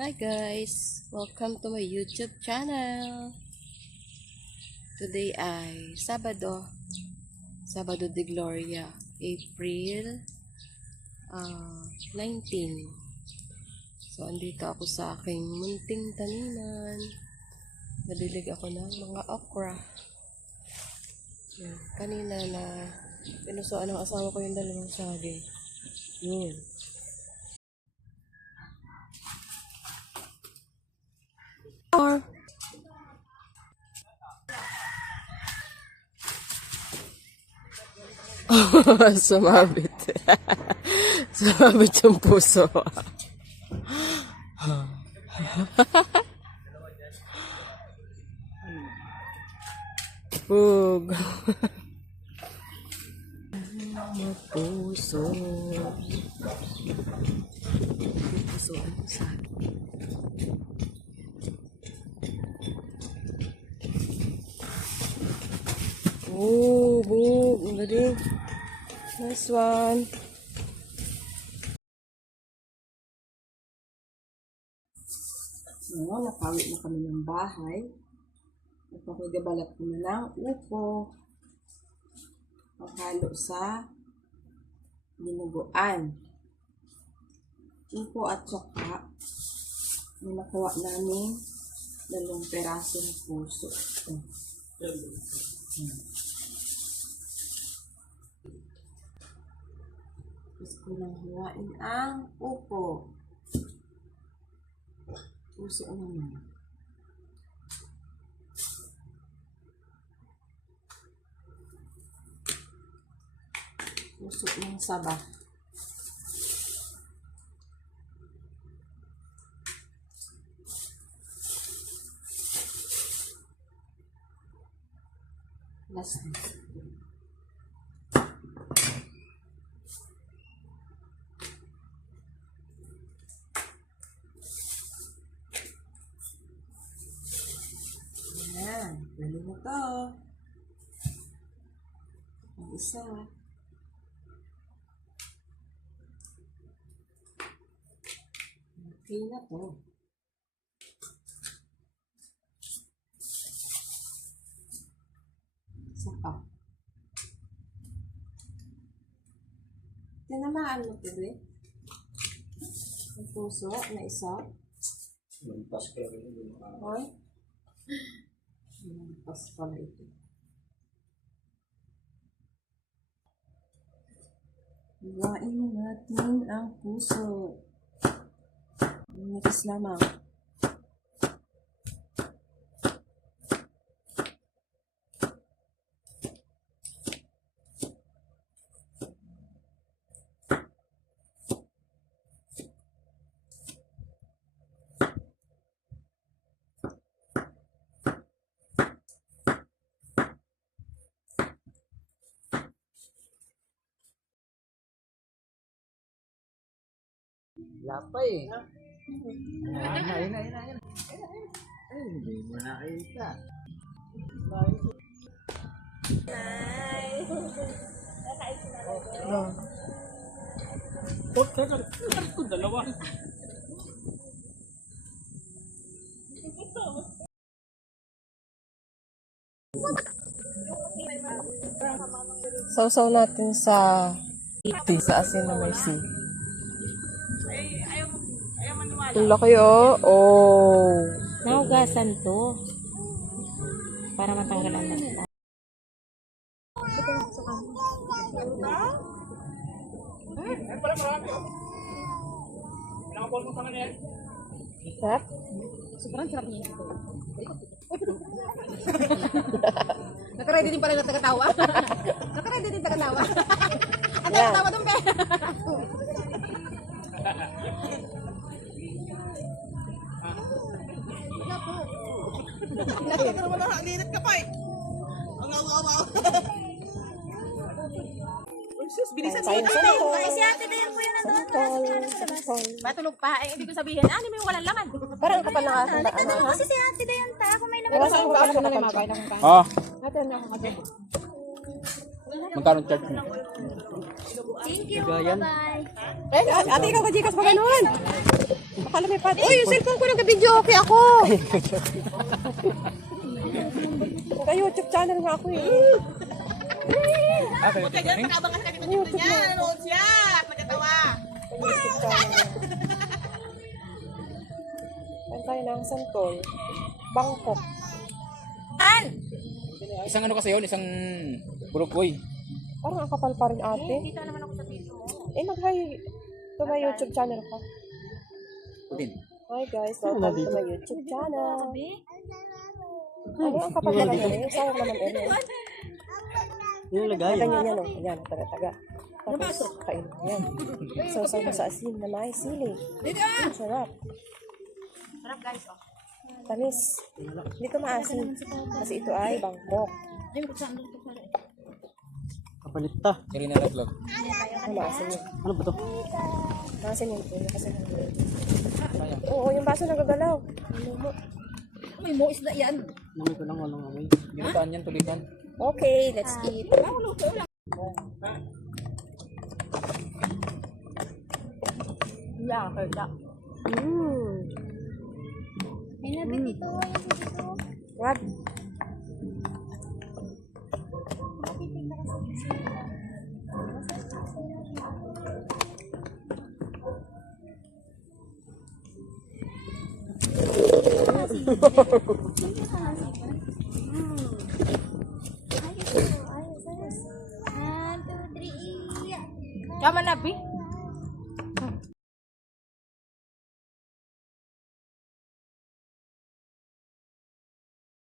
Hi guys! Welcome to my YouTube channel! Today ay Sabado de Gloria, April 19. So, andito ako sa aking munting taniman. Nadilig ako ng mga okra. Yan. Kanina na pinusuan ng asawa ko yung dalawang saging. Yun. Sumabit. Sumabit yung puso. Pug. Puso. Puso ang sabi. Oh, bug. Ang galing. Nice one. No, nakawit na kami ng bahay. At pakigabalat ko na lang upo. Paghalo sa dinuguan. Upo at saka may nakuha namin 2 peraso ng puso. Gusto ko lang huwain ang upo. Puso naman. Puso ng saba. Last na. Ayan. Pwede na to. Ang isa. Okay na to. Isa pa. Tinamaan mo ito eh. Ang puso na isa. Lampas ka rin yung mga... Hoy. Lampas pala ito. Iwain natin ang puso. Nakis lamang. Lapa eh. Ayun na. Ay, hindi mo nakita. Teka, dalawa. Sausaw natin sa asin na may sea. Ang laki oh. Oh. Nahugasan to. Para matanggal ang lasa. Sarap? Sobrang sarap niya ito. Nakaready din pala na tagatawa. Nakaready din tagatawa. Ang tagatawa doon pe. Nakita naman na halinat ka pa eh. Ang awa-awa. Sus, bilisan mo. Si ate na yung kuya na doon. Matulog pa. Eh, hindi ko sabihin, ano mo yung walang laman. Parang kapal ng asin na ano ha? Kasi si ate na yung ta. Kung may laman. Iwasan ko kapal na kapal. Oh, Ate na ako ate. magkano charge mo? Thank you. Bye-bye. Ate ikaw ka Gcash pa ganun. Baka lumipad. Uy, yung cellphone ko nag-video okay ako. Naka-YouTube channel nga ako eh. Kayo Kaya ganun, nakabangan kami ng YouTube niya. Nanonood siya. At nagkatawa. YouTube channel. Saan tayo ng Santol? Bangkok. Isang ano kasi yun, isang burukoy. Parang ang kapal pa rin ate. Dito naman ako sa video mo. Mag-hi to my YouTube channel ka. Putin. Hi guys, welcome to my YouTube channel. Ano ang kapal pa rin eh? Sayang naman eh. Yung lagay. Ganyan yan o. Ayan, taga-taga. Tapos, kain. Ayan. Sausaw mo sa asin na may sili. Sarap. Sarap guys, oh. Tamis. Dito maasin. Kasi ito ay Bangkok. Ay, saan dito pala? Kapalit ta. Siri na laglag. Ano maasin yun? Ano ba to? Maasin yun. Kasi Sayang. oo, yung baso nagagalaw. Ano mo? May mo isda yan. Namin ko lang walang amoy. Ginutaan yan, tulikan. Okay, let's eat. Yeah, kerda. May nabit ito, ayun dito. What? Matitig na kasi. Tama na, Bi.